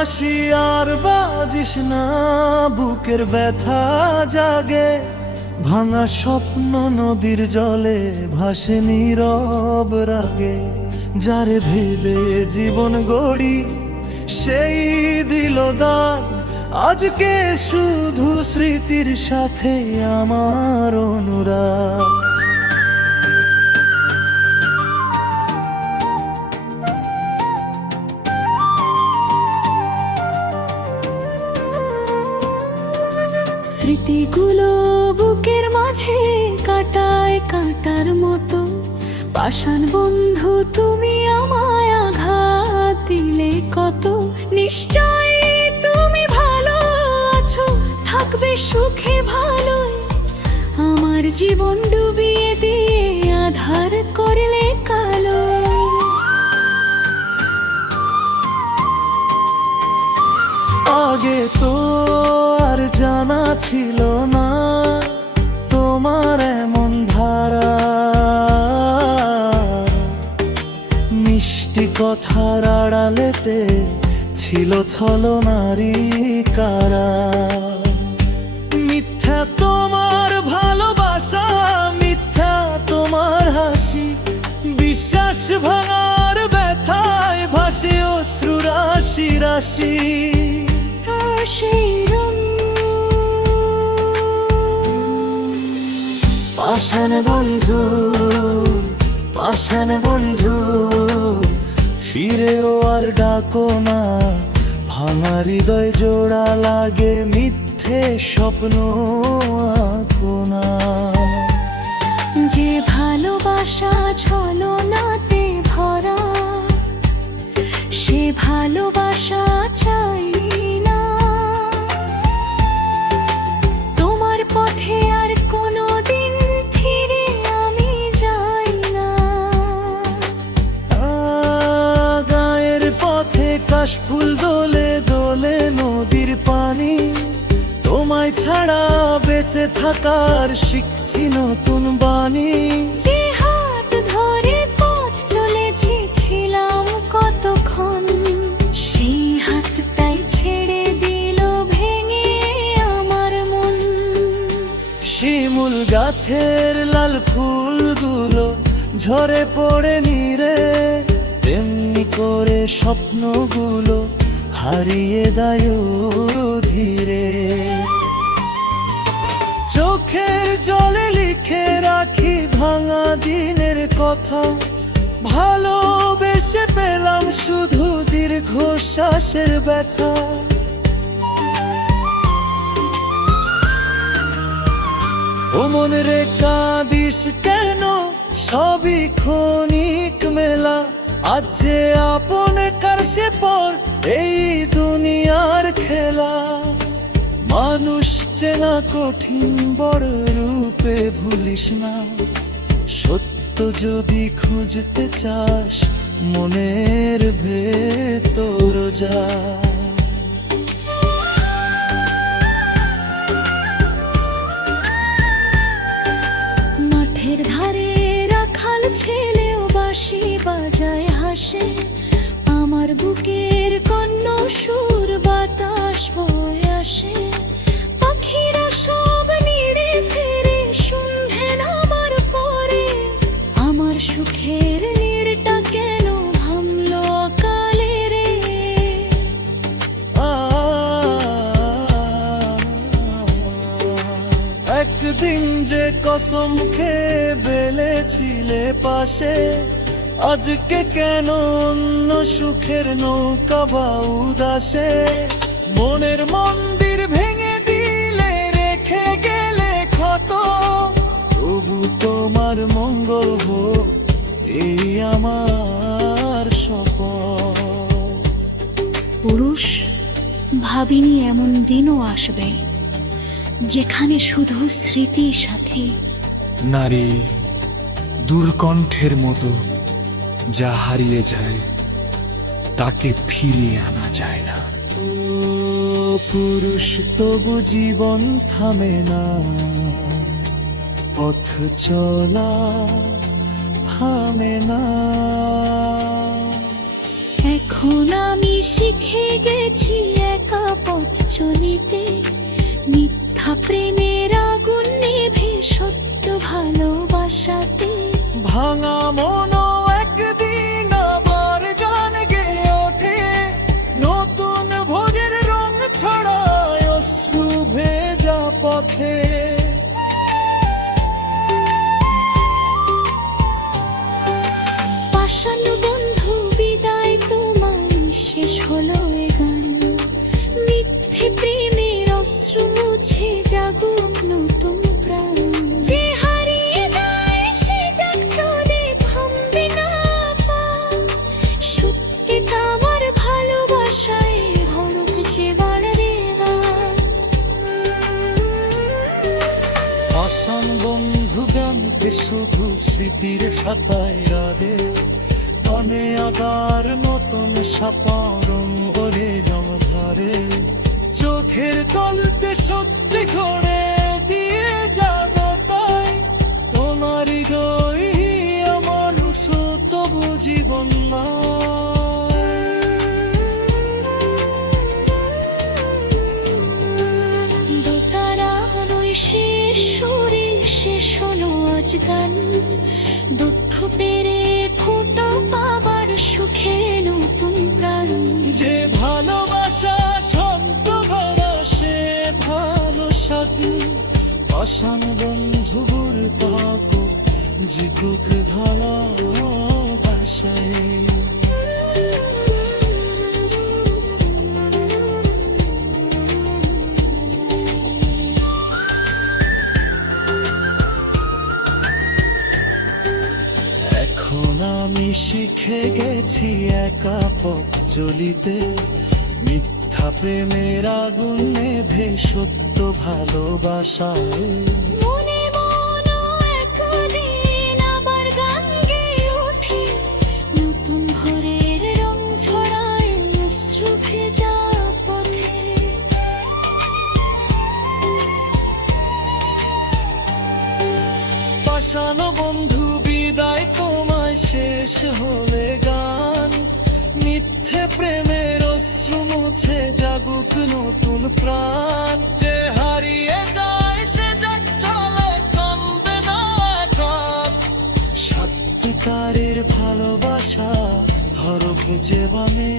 বাঁশি আর বাজিস না, বুকের ব্যথা জাগে। ভাঙা স্বপ্ন নদীর জলে ভাসে নীরব রাগে। যারে ভেবে জীবন গড়ি সেই দিল দাগ, আজকে শুধু স্মৃতির সাথে আমার অনুরাগ। স্মৃতিগুলো বুকের মাঝে কাটায় কাঁটার মতো। পাষাণ বন্ধু তুমি আমায় আঘাত দিলে কত। নিশ্চয়ই তুমি ভালো আছো, থাকবে সুখে ভালোই। আমার জীবন ডুবিয়ে দিয়ে আধার করলে কালো। আগে তো আর জানা ছিল না তোমার এমন ধারা, মিষ্টি কথার আড়ালেতে ছিল ছলনারী কারা। মিথ্যা তোমার ভালোবাসা, মিথ্যা তোমার হাসি। বিশ্বাস ভাঙার ব্যথায় ভাসে অশ্রু রাশি রাশি। পাষাণ বন্ধু, পাষাণ বন্ধু, ফিরেও আর ডাকো না। ভাঙা হৃদয় জোড়া লাগে, মিথ্যে স্বপ্ন আঁকো না। যে ভালোবাসা ছলনাতে ভরা, সে ভালোবাসা চাই না। তোমার পথে আর কোনোদিন ফিরে আমি যাই না। গায়ের পথে কাশফুল দোলে দোলে নদীর পানি। তোমায় ছাড়া বেঁচে থাকার শিখছি নতুন বাণী। যে হাত ধরে পথ চলেছি ছিলাম কতক্ষণ, সেই হাতটাই ছেড়ে দিল ভেঙে আমার মন। শিমুল গাছের লাল ফুলগুলো ঝরে পড়ে নিরে, তেমনি করে স্বপ্নগুলো হারিয়ে দেয় ধীরে। চোখের জলে লিখে রাখি ভাঙা দিনের কথা। ভালোবেসে পেলাম শুধু দীর্ঘশ্বাসের ব্যথা। ও মন রে কাঁদিস কেন, সবই ক্ষণিক মেলা। আজ যে আপন কার সে পর এই দুনিয়ার খেলা। মানুষ চেনা কঠিন, বড় রূপে ভুলিস না। সত্য যদি খুঁজতে চাস মনের ভেতর যা। মাঠের ধারে রাখাল ছেলেও বাঁশি বাজায় হাসে। আমার বুকের কণ্ঠ সুর বাতাস বয়ে আসে। পাখিরা সব নিড়ে ফেরে সন্ধে নামার পরে। আমার সুখের নিড়টা কেন ভাঙলো অকালে রে। একদিন যে কসম খেয়ে বেলেছিলে পাশে, আজকে কেন অন্য সুখের নৌকা বা উদাসে। মনের মন্দির ভেঙে দিলে রেখে গেলে ক্ষত, তবু তোমার মঙ্গল হোক এই আমার শপথ। পুরুষ ভাবিনি এমন দিনও আসবে যেখানে শুধু স্মৃতি সাথী। নারী দুর্কণ্ঠের মতো, যা হারিয়ে যায় তাকে ফিরিয়ে আনা যায় না। ও পুরুষ তবু জীবন থামে না, পথ চলা থামে না। এখন আমি শিখে গেছি একা পথ চলিতে, মিথ্যা প্রেমের আগুন নেভে সত্য ভালোবাসাতে। ভাঙা মনো একদিন আবার গান গেয়ে ওঠে, নতুন ভোরের রং ছড়ায় অশ্রু ভেজা পথে। পাষাণ বন্ধু বিদায় তোমায়, শেষ হলো এ গান। মিথ্যে প্রেমের অস্ত্র মুছে জাগুক নতুন প্রাণ। যে হারিয়ে যায় সে যাক চলে, থামবে না পথ। সত্যি আমার ভালোবাসায় হরুক যে বাড়ারে রাত। পাষাণ বন্ধু গানকে শুধু স্মৃতির সাতায় রাবে, পানে আবার নতুন সাপারং ওরে জমধারে। চোখের তলতে সত্যি ঘরে দিয়ে যাবো তাই, তোমার হৃদয় মানুষ তবু জীবন দোতারা নয় শেষ সুরে শেষ হলো আজ গান। দুঃখ পেরে ফুটো পাবার সুখে নতুন প্রাণ। যে ভালোবাসা সন্ত ভরা সে ভালো সাথী। পাষাণ বন্ধুর তাকো জিতুক ভালোবাসায়। এখন আমি শিখে গেছি একা পথ চলিতে, মিথ্যা প্রেমের আগুন নেভে সত্য ভালোবাসায়। মনে মনো একদিন আবার গান গেয়ে ওঠে, নতুন ভোরের রং ছড়ায় অশ্রু ভেজা পথে। পাষাণ বন্ধু বিদায় তোমায়, শেষ হলে গান। মিথ্যে প্রেমের অশ্রু মুছে জাগুক নতুন প্রাণ। যে হারিয়ে যায় সে যাক চলে, কান্দে না এখন। সত্যিকারের ভালোবাসা হরফ যে বামে।